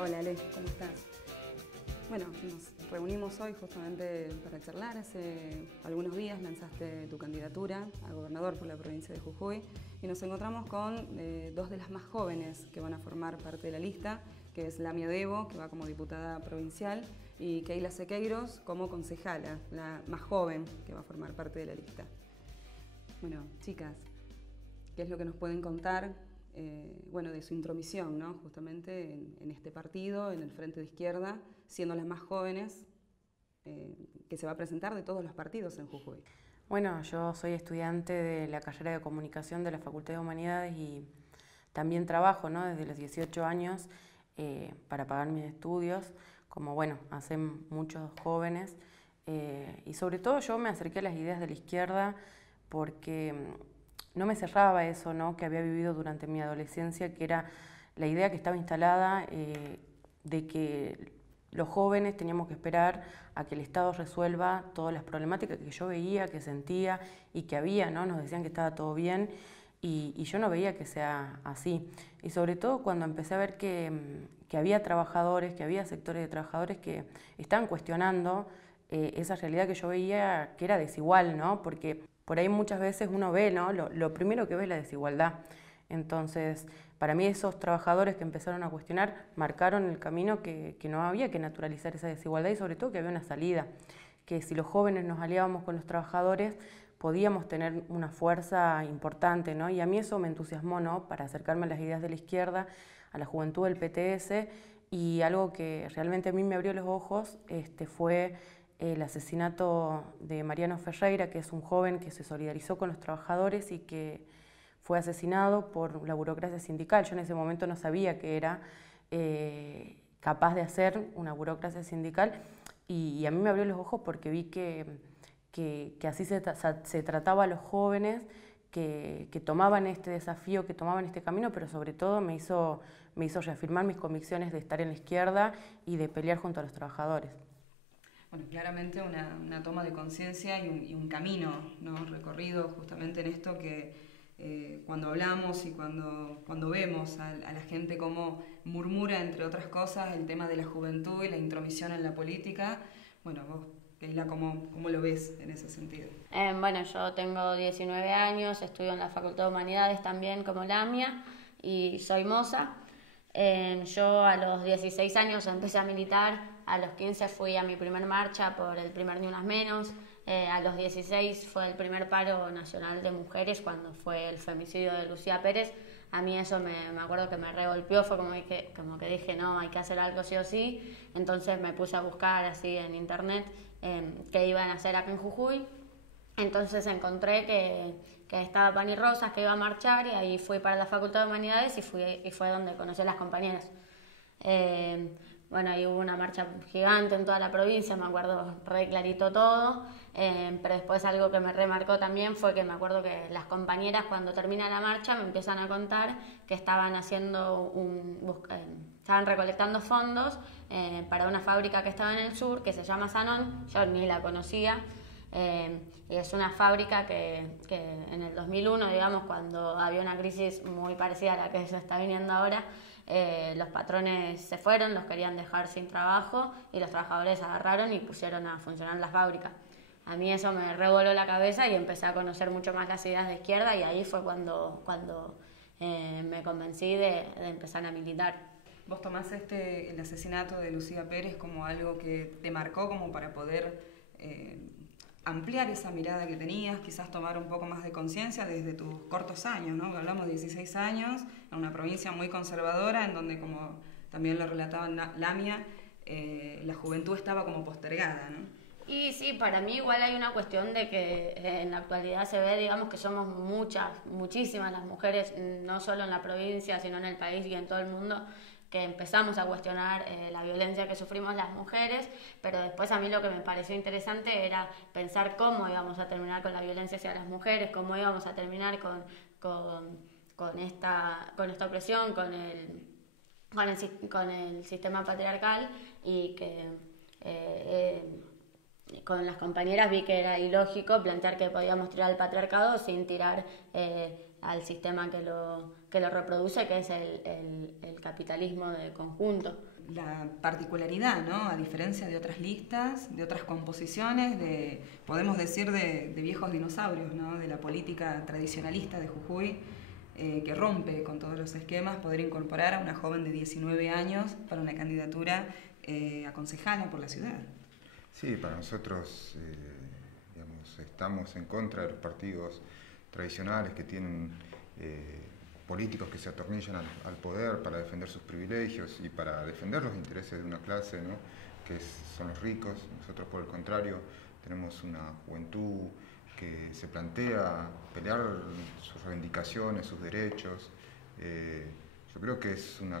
Hola Ale, ¿cómo estás? Bueno, nos reunimos hoy justamente para charlar. Hace algunos días lanzaste tu candidatura a gobernador por la provincia de Jujuy y nos encontramos con dos de las más jóvenes que van a formar parte de la lista, que es Lamia Debo, que va como diputada provincial, y Keila Sequeiros como concejala, la más joven que va a formar parte de la lista. Bueno, chicas, ¿qué es lo que nos pueden contar de su intromisión, ¿no? Justamente en este partido, en el Frente de Izquierda, siendo las más jóvenes que se va a presentar de todos los partidos en Jujuy? Bueno, yo soy estudiante de la carrera de Comunicación de la Facultad de Humanidades y también trabajo, ¿no?, desde los 18 años para pagar mis estudios, como bueno, hacen muchos jóvenes. Y sobre todo yo me acerqué a las ideas de la izquierda porque no me cerraba eso, ¿no?, que había vivido durante mi adolescencia, que era la idea que estaba instalada de que los jóvenes teníamos que esperar a que el Estado resuelva todas las problemáticas que yo veía, que sentía y que había, ¿no? Nos decían que estaba todo bien y yo no veía que sea así. Y sobre todo cuando empecé a ver que había trabajadores, que había sectores de trabajadores que estaban cuestionando esa realidad que yo veía que era desigual, ¿no? Porque por ahí muchas veces uno ve, ¿no?, lo primero que ve es la desigualdad. Entonces, para mí esos trabajadores que empezaron a cuestionar marcaron el camino que no había que naturalizar esa desigualdad y sobre todo que había una salida, que si los jóvenes nos aliábamos con los trabajadores podíamos tener una fuerza importante, ¿no? Y a mí eso me entusiasmó, ¿no?, para acercarme a las ideas de la izquierda, a la juventud del PTS, y algo que realmente a mí me abrió los ojos fue el asesinato de Mariano Ferreira, que es un joven que se solidarizó con los trabajadores y que fue asesinado por la burocracia sindical. Yo en ese momento no sabía que era capaz de hacer una burocracia sindical y a mí me abrió los ojos porque vi que así se trataba a los jóvenes que tomaban este desafío, que tomaban este camino, pero sobre todo me hizo reafirmar mis convicciones de estar en la izquierda y de pelear junto a los trabajadores. Bueno, claramente una toma de conciencia y un camino, ¿no?, recorrido justamente en esto que cuando hablamos y cuando vemos a la gente cómo murmura, entre otras cosas, el tema de la juventud y la intromisión en la política. Bueno, vos, Keila, ¿cómo lo ves en ese sentido? Bueno, yo tengo 19 años, estudio en la Facultad de Humanidades también como Lamia y soy moza. Yo a los 16 años empecé a militar, a los 15 fui a mi primer marcha por el primer Ni Unas Menos, a los 16 fue el primer paro nacional de mujeres cuando fue el femicidio de Lucía Pérez. A mí eso me acuerdo que me regolpeó, fue como que dije, no, hay que hacer algo sí o sí. Entonces me puse a buscar así en internet qué iban a hacer acá en Jujuy. Entonces encontré que estaba Pani Rosas, que iba a marchar, y ahí fui para la Facultad de Humanidades y fue donde conocí a las compañeras. Bueno, ahí hubo una marcha gigante en toda la provincia, me acuerdo re clarito todo, pero después algo que me remarcó también fue que me acuerdo que las compañeras cuando termina la marcha me empiezan a contar que estaban estaban recolectando fondos para una fábrica que estaba en el sur, que se llama Sanón, yo ni la conocía. Y es una fábrica que en el 2001, digamos, cuando había una crisis muy parecida a la que se está viniendo ahora, los patrones se fueron, los querían dejar sin trabajo y los trabajadores agarraron y pusieron a funcionar la fábrica. A mí eso me revoló la cabeza y empecé a conocer mucho más las ideas de izquierda y ahí fue cuando me convencí de empezar a militar. ¿Vos tomás el asesinato de Lucía Pérez como algo que te marcó como para poder ampliar esa mirada que tenías, quizás tomar un poco más de conciencia desde tus cortos años, ¿no? Hablamos de 16 años, en una provincia muy conservadora, en donde, como también lo relataba Lamia, la juventud estaba como postergada, ¿no? Y sí, para mí igual hay una cuestión de que en la actualidad se ve, digamos, que somos muchísimas las mujeres, no solo en la provincia, sino en el país y en todo el mundo, que empezamos a cuestionar la violencia que sufrimos las mujeres, pero después a mí lo que me pareció interesante era pensar cómo íbamos a terminar con la violencia hacia las mujeres, cómo íbamos a terminar con esta opresión, con el sistema patriarcal y que con las compañeras vi que era ilógico plantear que podíamos tirar al patriarcado sin tirar al sistema que lo reproduce, que es el capitalismo de conjunto. la particularidad, ¿no? A diferencia de otras listas, de otras composiciones, podemos decir de viejos dinosaurios, ¿no? De la política tradicionalista de Jujuy, que rompe con todos los esquemas, poder incorporar a una joven de 19 años para una candidatura a concejala por la ciudad. Sí, para nosotros digamos, estamos en contra de los partidos tradicionales que tienen políticos que se atornillan al poder para defender sus privilegios y para defender los intereses de una clase, ¿no? Son los ricos. Nosotros, por el contrario, tenemos una juventud que se plantea pelear sus reivindicaciones, sus derechos. Yo creo que es una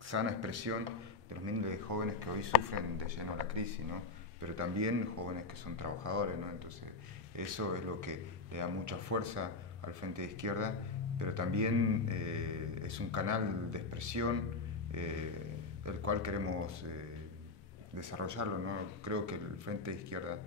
sana expresión de los miles de jóvenes que hoy sufren de lleno la crisis, ¿no? Pero también jóvenes que son trabajadores, ¿no? Entonces, eso es lo que le da mucha fuerza al Frente de Izquierda, pero también es un canal de expresión el cual queremos desarrollarlo, ¿no? Creo que el Frente de Izquierda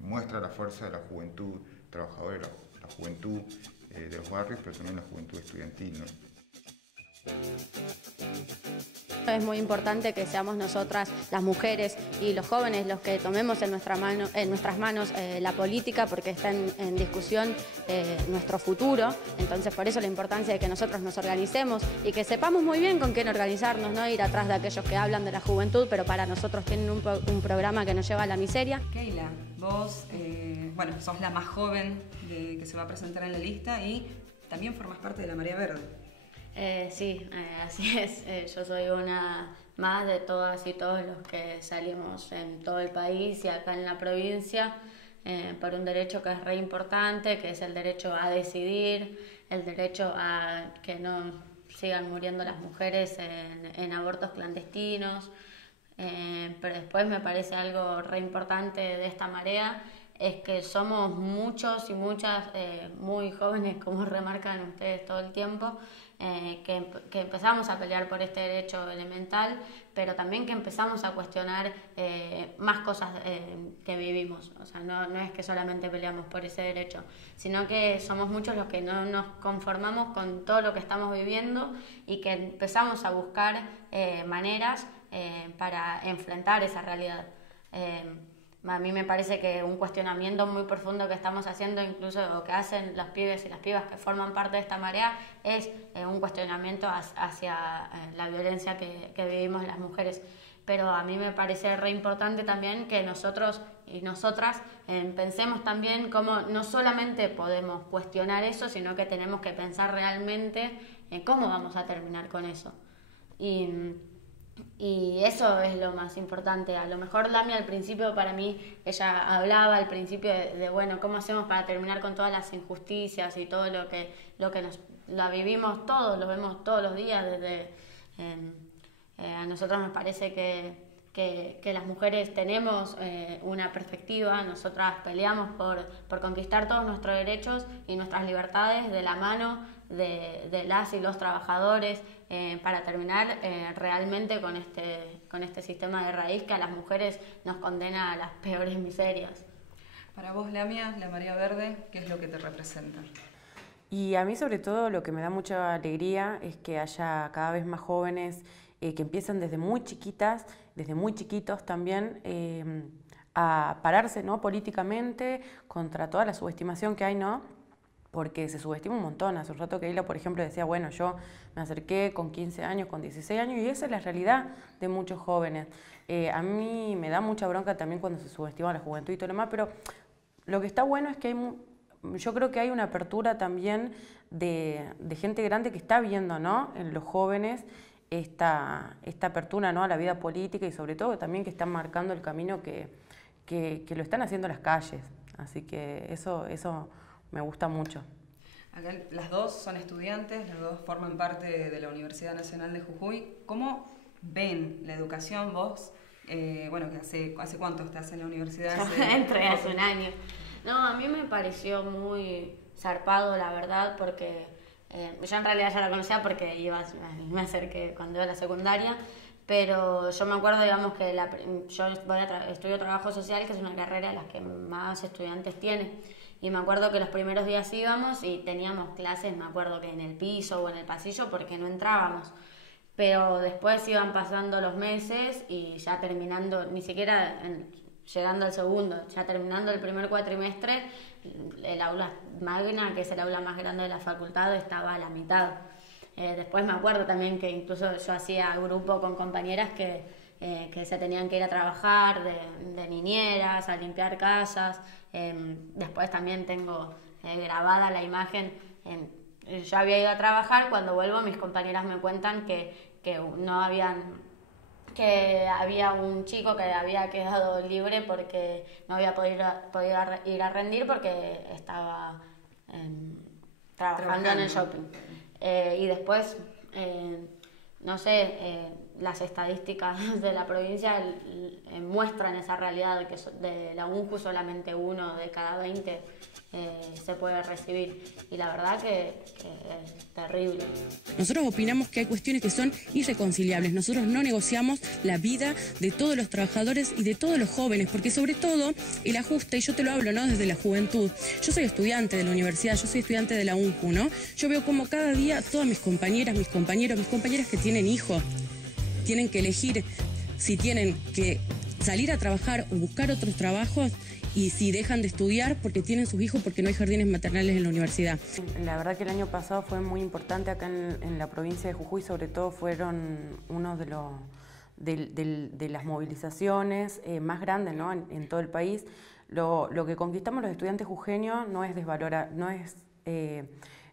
muestra la fuerza de la juventud trabajadora, la juventud de los barrios, pero también la juventud estudiantil, ¿no? Es muy importante que seamos nosotras, las mujeres y los jóvenes, los que tomemos en nuestras manos la política, porque está en discusión nuestro futuro. Entonces, por eso la importancia de que nosotros nos organicemos y que sepamos muy bien con quién organizarnos, no ir atrás de aquellos que hablan de la juventud, pero para nosotros tienen un programa que nos lleva a la miseria. Keila, vos, sos la más joven que se va a presentar en la lista y también formas parte de la Marea Verde. Sí, así es. Yo soy una más de todas y todos los que salimos en todo el país y acá en la provincia por un derecho que es re importante, que es el derecho a decidir, el derecho a que no sigan muriendo las mujeres en abortos clandestinos. Pero después me parece algo re importante de esta marea es que somos muchos y muchas muy jóvenes, como remarcan ustedes todo el tiempo, que empezamos a pelear por este derecho elemental, pero también que empezamos a cuestionar más cosas que vivimos. O sea, no es que solamente peleamos por ese derecho, sino que somos muchos los que no nos conformamos con todo lo que estamos viviendo y que empezamos a buscar maneras para enfrentar esa realidad. A mí me parece que un cuestionamiento muy profundo que estamos haciendo, incluso o que hacen los pibes y las pibas que forman parte de esta marea, es un cuestionamiento hacia la violencia que vivimos las mujeres. Pero a mí me parece re importante también que nosotros y nosotras pensemos también cómo no solamente podemos cuestionar eso, sino que tenemos que pensar realmente en cómo vamos a terminar con eso. Y eso es lo más importante. A lo mejor Lamia al principio, para mí, ella hablaba al principio de bueno, ¿cómo hacemos para terminar con todas las injusticias y todo lo que la vivimos todos, lo vemos todos los días? A nosotros nos parece que las mujeres tenemos una perspectiva, nosotras peleamos por conquistar todos nuestros derechos y nuestras libertades de la mano de las y los trabajadores, para terminar realmente con este sistema de raíz que a las mujeres nos condena a las peores miserias. Para vos, Lamia, la Marea Verde, ¿qué es lo que te representa? Y a mí, sobre todo, lo que me da mucha alegría es que haya cada vez más jóvenes que empiezan desde muy chiquitas, desde muy chiquitos también, a pararse, ¿no?, políticamente contra toda la subestimación que hay, ¿no?, porque se subestima un montón. Hace un rato Keila, por ejemplo, decía, bueno, yo me acerqué con 15 años, con 16 años, y esa es la realidad de muchos jóvenes. A mí me da mucha bronca también cuando se subestima la juventud y todo lo demás, pero lo que está bueno es que yo creo que hay una apertura también de gente grande que está viendo, ¿no?, en los jóvenes esta apertura, ¿no?, a la vida política, y sobre todo también que están marcando el camino que lo están haciendo las calles. Así que eso me gusta mucho. Acá las dos son estudiantes, las dos forman parte de la Universidad Nacional de Jujuy. ¿Cómo ven la educación vos? Que ¿hace cuánto estás en la universidad? Entré hace un año. No, a mí me pareció muy zarpado, la verdad, porque yo en realidad ya la conocía porque me acerqué cuando iba a la secundaria, pero yo me acuerdo, digamos, que yo estudio trabajo social, que es una carrera de las que más estudiantes tiene. Y me acuerdo que los primeros días íbamos y teníamos clases, me acuerdo que en el piso o en el pasillo, porque no entrábamos. pero después iban pasando los meses y ya terminando, ni siquiera llegando al segundo, ya terminando el primer cuatrimestre, el aula magna, que es el aula más grande de la facultad, estaba a la mitad. Después me acuerdo también que incluso yo hacía grupo con compañeras que se tenían que ir a trabajar de niñeras, a limpiar casas. Después también tengo grabada la imagen. Yo había ido a trabajar, cuando vuelvo mis compañeras me cuentan que había un chico que había quedado libre porque no había podido ir a rendir porque estaba trabajando en el shopping. Y después, no sé, las estadísticas de la provincia muestran esa realidad de que de la UNJU solamente 1 de cada 20 se puede recibir, y la verdad que es terrible. Nosotros opinamos que hay cuestiones que son irreconciliables. Nosotros no negociamos la vida de todos los trabajadores y de todos los jóvenes, porque sobre todo el ajuste, y yo te lo hablo, ¿no?, desde la juventud. Yo soy estudiante de la universidad, yo soy estudiante de la UNJU, ¿no? Yo veo como cada día todas mis compañeras, mis compañeros, mis compañeras que tienen hijos, tienen que elegir si tienen que salir a trabajar o buscar otros trabajos, y si dejan de estudiar porque tienen sus hijos, porque no hay jardines maternales en la universidad. La verdad que el año pasado fue muy importante acá en la provincia de Jujuy, sobre todo fueron uno de las movilizaciones más grandes, ¿no?, en todo el país. Lo que conquistamos los estudiantes jujeños no es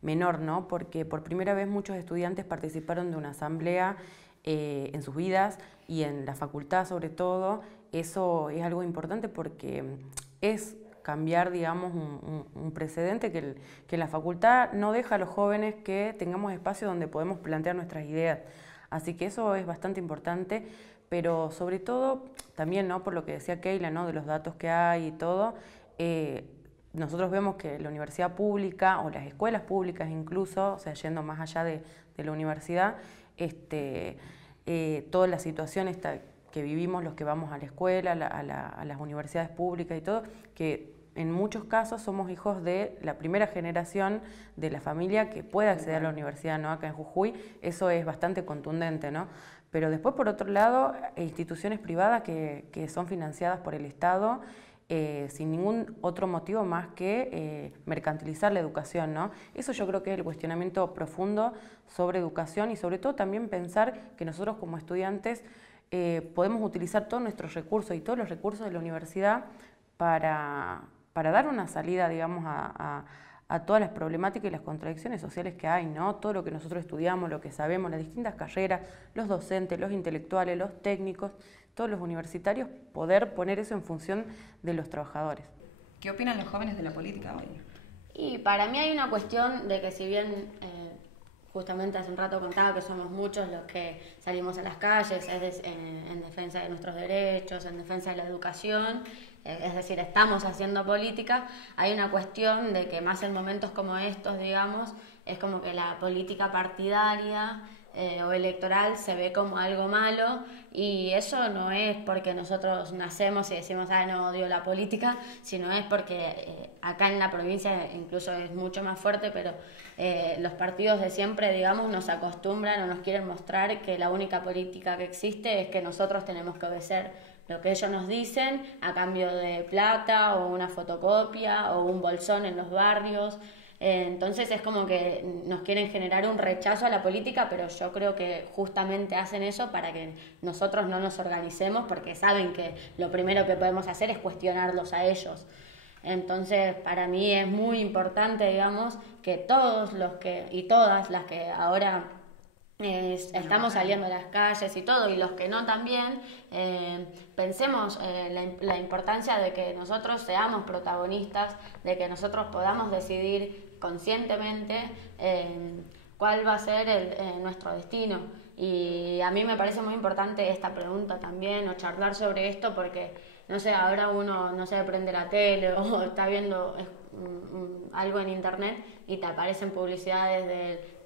menor, ¿no?, porque por primera vez muchos estudiantes participaron de una asamblea en sus vidas y en la facultad sobre todo. Eso es algo importante porque es cambiar, digamos, un precedente que la facultad no deja a los jóvenes que tengamos espacio donde podemos plantear nuestras ideas. Así que eso es bastante importante, pero sobre todo también, ¿no?, por lo que decía Keila, ¿no?, de los datos que hay y todo, nosotros vemos que la universidad pública o las escuelas públicas incluso, o sea, yendo más allá de la universidad, toda la situación que vivimos los que vamos a la escuela, a las universidades públicas y todo, que en muchos casos somos hijos de la primera generación de la familia que puede acceder a la universidad, ¿no?, acá en Jujuy. Eso es bastante contundente, ¿no? Pero después, por otro lado, instituciones privadas que son financiadas por el Estado sin ningún otro motivo más que mercantilizar la educación, ¿no? Eso yo creo que es el cuestionamiento profundo sobre educación, y sobre todo también pensar que nosotros como estudiantes podemos utilizar todos nuestros recursos y todos los recursos de la universidad para dar una salida, digamos, a todas las problemáticas y las contradicciones sociales que hay, ¿no? Todo lo que nosotros estudiamos, lo que sabemos, las distintas carreras, los docentes, los intelectuales, los técnicos, todos los universitarios, poder poner eso en función de los trabajadores. ¿Qué opinan los jóvenes de la política hoy? Y para mí hay una cuestión de que si bien justamente hace un rato contaba que somos muchos los que salimos a las calles en defensa de nuestros derechos, en defensa de la educación, es decir, estamos haciendo política, hay una cuestión de que más en momentos como estos, digamos, es como que la política partidaria o electoral se ve como algo malo, y eso no es porque nosotros nacemos y decimos, no, odio la política, sino es porque acá en la provincia incluso es mucho más fuerte, pero los partidos de siempre, digamos, nos acostumbran o nos quieren mostrar que la única política que existe es que nosotros tenemos que obedecer lo que ellos nos dicen a cambio de plata o una fotocopia o un bolsón en los barrios. Entonces es como que nos quieren generar un rechazo a la política, pero yo creo que justamente hacen eso para que nosotros no nos organicemos, porque saben que lo primero que podemos hacer es cuestionarlos a ellos. Entonces para mí es muy importante, digamos, que todos los que y todas las que ahora estamos saliendo a las calles y todo, y los que no también, pensemos la importancia de que nosotros seamos protagonistas, de que nosotros podamos decidir conscientemente cuál va a ser nuestro destino. Y a mí me parece muy importante esta pregunta también, o charlar sobre esto, porque, no sé, ahora uno, no sé, prende la tele o está viendo algo en internet y te aparecen publicidades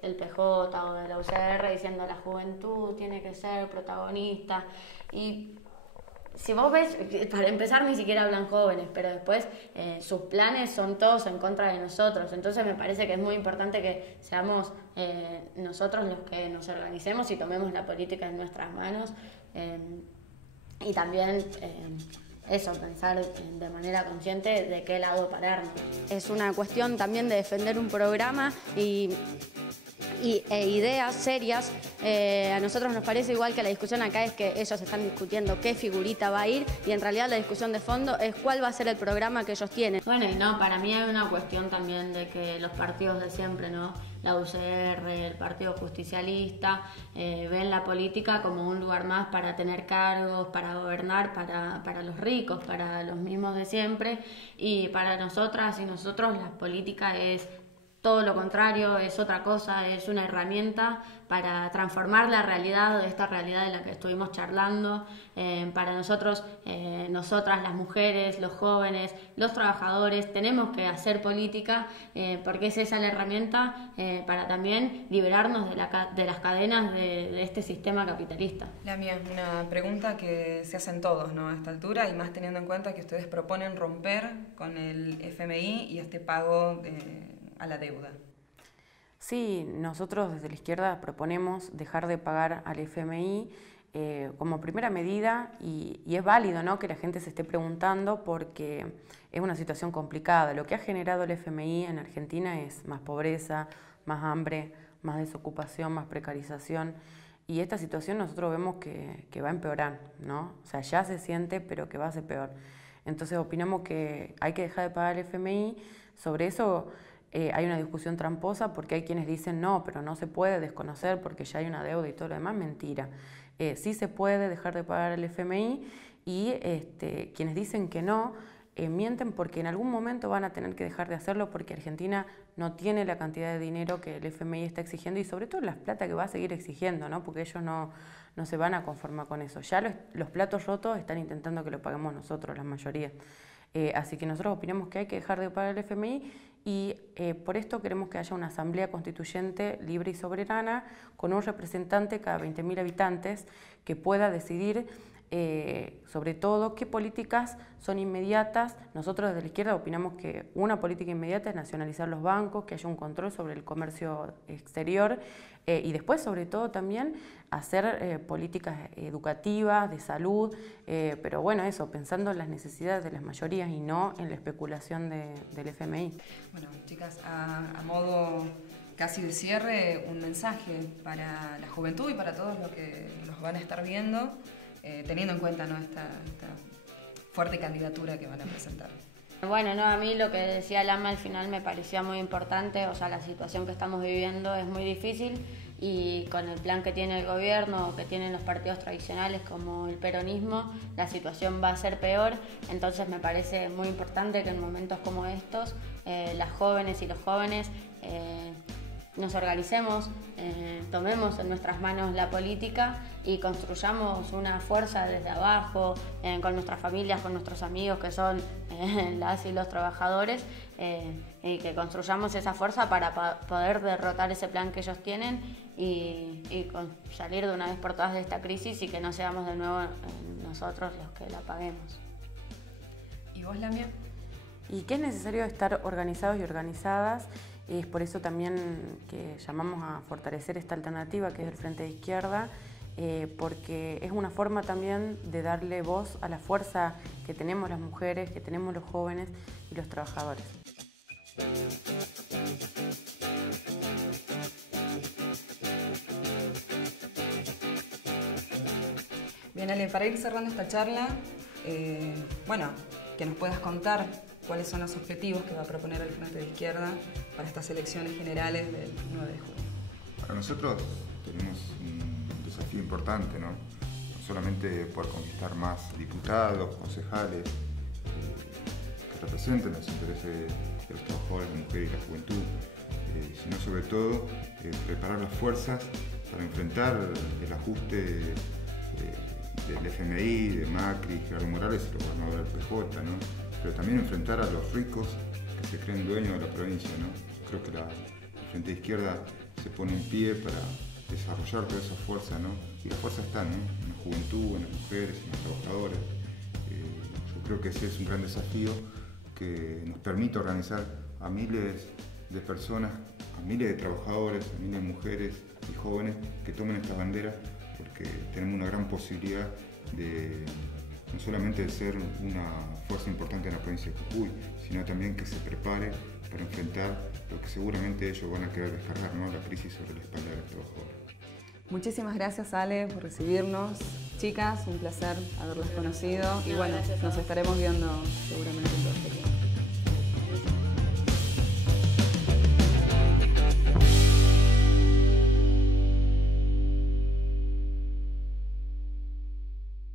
del PJ o de la UCR diciendo la juventud tiene que ser protagonista, y si vos ves, para empezar ni siquiera hablan jóvenes, pero después sus planes son todos en contra de nosotros. Entonces me parece que es muy importante que seamos nosotros los que nos organicemos y tomemos la política en nuestras manos. Y también eso, pensar de manera consciente de qué lado pararnos. Es una cuestión también de defender un programa e ideas serias. A nosotros nos parece igual que la discusión acá es que ellos están discutiendo qué figurita va a ir y en realidad la discusión de fondo es cuál va a ser el programa que ellos tienen. Bueno, y no, para mí hay una cuestión también de que los partidos de siempre, ¿no? La UCR, el Partido Justicialista, ven la política como un lugar más para tener cargos, para gobernar, para los ricos, para los mismos de siempre, y para nosotras y nosotros la política es todo lo contrario, es otra cosa, es una herramienta para transformar la realidad, esta realidad de la que estuvimos charlando. Para nosotros, nosotras, las mujeres, los jóvenes, los trabajadores, tenemos que hacer política porque es esa la herramienta para también liberarnos de las cadenas de este sistema capitalista. La mía es una pregunta que se hacen todos, ¿no? A esta altura, y más teniendo en cuenta que ustedes proponen romper con el FMI y este pago a la deuda. Sí, nosotros desde la izquierda proponemos dejar de pagar al FMI como primera medida y es válido, ¿no?, que la gente se esté preguntando porque es una situación complicada. Lo que ha generado el FMI en Argentina es más pobreza, más hambre, más desocupación, más precarización, y esta situación nosotros vemos que va a empeorar, ¿no? O sea, ya se siente, pero que va a ser peor. Entonces opinamos que hay que dejar de pagar el FMI. Sobre eso hay una discusión tramposa porque hay quienes dicen no, pero no se puede desconocer porque ya hay una deuda y todo lo demás. Mentira. Sí se puede dejar de pagar el FMI y quienes dicen que no, mienten porque en algún momento van a tener que dejar de hacerlo porque Argentina no tiene la cantidad de dinero que el FMI está exigiendo y sobre todo la plata que va a seguir exigiendo, ¿no? Porque ellos no se van a conformar con eso. Ya los platos rotos están intentando que lo paguemos nosotros, la mayoría. Así que nosotros opinamos que hay que dejar de pagar el FMI y por esto queremos que haya una asamblea constituyente libre y soberana con un representante cada 20.000 habitantes que pueda decidir sobre todo qué políticas son inmediatas. Nosotros desde la izquierda opinamos que una política inmediata es nacionalizar los bancos, que haya un control sobre el comercio exterior y después sobre todo también hacer políticas educativas, de salud, pero bueno, eso, pensando en las necesidades de las mayorías y no en la especulación del FMI. Bueno, chicas, a modo casi de cierre, un mensaje para la juventud y para todos los que los van a estar viendo, teniendo en cuenta, ¿no?, esta fuerte candidatura que van a presentar. Bueno, no, a mí lo que decía Lama al final me parecía muy importante, o sea, la situación que estamos viviendo es muy difícil y con el plan que tiene el gobierno, que tienen los partidos tradicionales como el peronismo, la situación va a ser peor. Entonces me parece muy importante que en momentos como estos las jóvenes y los jóvenes nos organicemos, tomemos en nuestras manos la política y construyamos una fuerza desde abajo, con nuestras familias, con nuestros amigos que son las y los trabajadores, y que construyamos esa fuerza para poder derrotar ese plan que ellos tienen y salir de una vez por todas de esta crisis y que no seamos de nuevo nosotros los que la paguemos. ¿Y vos, Lamia? Y que es necesario estar organizados y organizadas. Es por eso también que llamamos a fortalecer esta alternativa que es el Frente de Izquierda, porque es una forma también de darle voz a la fuerza que tenemos las mujeres, que tenemos los jóvenes y los trabajadores. Bien, Ale, para ir cerrando esta charla, bueno, que nos puedas contar cuáles son los objetivos que va a proponer el Frente de Izquierda para estas elecciones generales del 9 de junio. Para nosotros tenemos un desafío importante, ¿no? No solamente poder conquistar más diputados, concejales que representen los intereses de los trabajadores, las mujeres y la juventud, sino sobre todo preparar las fuerzas para enfrentar el ajuste del FMI, de Macri, Gerardo Morales y los gobernadores del PJ, ¿no? Pero también enfrentar a los ricos que se creen dueños de la provincia, ¿no? Creo que el Frente de Izquierda se pone en pie para desarrollar toda esa fuerza, ¿no? Y la fuerza está, ¿no?, en la juventud, en las mujeres, en los trabajadores. Yo creo que ese es un gran desafío que nos permite organizar a miles de personas, a miles de trabajadores, a miles de mujeres y jóvenes que tomen esta bandera, porque tenemos una gran posibilidad de no solamente de ser una fuerza importante en la provincia de Jujuy, sino también que se prepare para enfrentar lo que seguramente ellos van a querer descargar, ¿no? La crisis sobre la espalda de los trabajadores. Muchísimas gracias, Ale, por recibirnos. Chicas, un placer haberlas conocido y bueno, nos estaremos viendo seguramente en todo este tiempo.